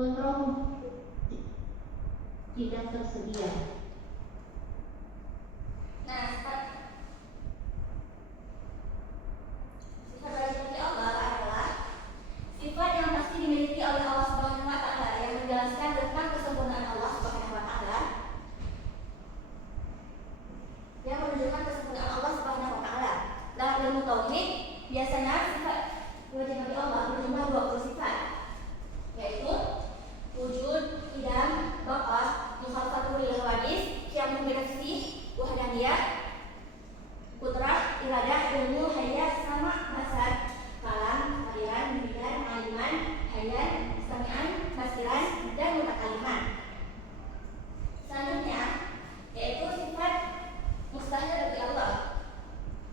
Kontrol tidak tersedia. Nah, sifat wajib bagi Allah adalah sifat yang pasti dimiliki oleh Allah Subhanahu wa taala yang menjelaskan tentang kesempurnaan Allah Subhanahu wa taala. Yang menunjukkan kesempurnaan Allah Subhanahu wa taala. Dalam ilmu tauhid, biasanya sifat wajib bagi Allah berjumlah 20 sifat, yaitu wujud, qidam, baqa, mukhalafatu lil hawadits, qiyamun bi nafsihi, wahdaniyah, qudrah, iradah, ilmu, hayat, sama, masad, kalam, hadiran, bidan, aliman, hayat, sami'an, basiran, dan mutakaliman. Selanjutnya yaitu sifat mustahil bagi Allah.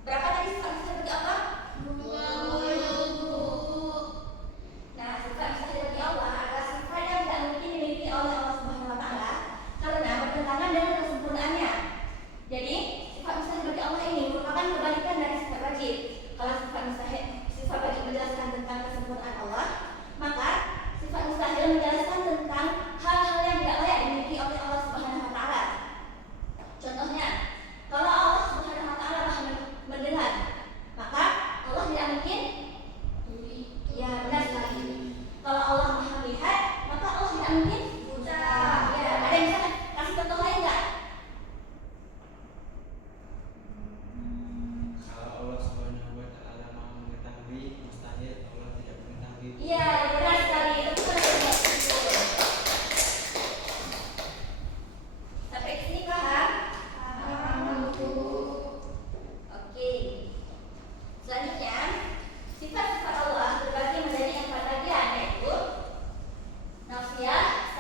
Berapa tadi sifat mustahil bagi Allah? 20. Nah, sifat mustahil bagi Allah adalah sifat yang tidak mungkin dimiliki oleh Allah Subhanahu wa taala karena bertentangan dengan kesempurnaannya. Jadi, sifat mustahil bagi Allah ini merupakan kebalikan dari sifat wajib. Kalau sifat wajib menjelaskan tentang kesempurnaan Allah, maka sifat mustahil menjelaskan tentang hal-hal yang tidak layak dimiliki oleh Allah Subhanahu wa taala. Contohnya, kalau Allah Subhanahu wa taala maha mendengar, maka Allah tidak mungkin benar sekali. Kalau Allah maha melihat, maka Allah tidak mungkin buta. Ya, ada yang bisa kasih contoh lain nggak? Kalau Allah Subhanahu wa taala maha mengetahui, mustahil Allah tidak mengetahui. Iya, benar sekali. Sampai sini paham? Paham. Oke. Selanjutnya, sifat-sifat Allah terbagi menjadi 4 bagian, yaitu nafsiyah,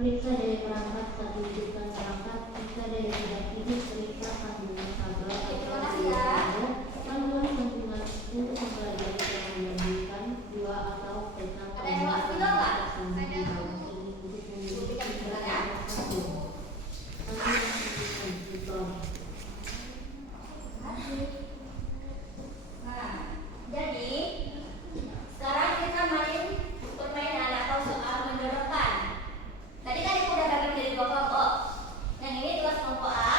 Periksa dari perangkat saat diwujudkan perangkat, periksa dari tidak hidup, periksa kandungan sabar, Terima kasih ya. panduan kandungan untuk mempelajari yang membandingkan dua atau tentang Ada yang mau video nggak? buktikan sebenarnya. Nah, jadi sekarang kita main permainan atau soal menjodohkan. Tadi kan aku udah bagi jadi dua kelompok. Yang ini tugas kelompok A,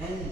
Nyanyi.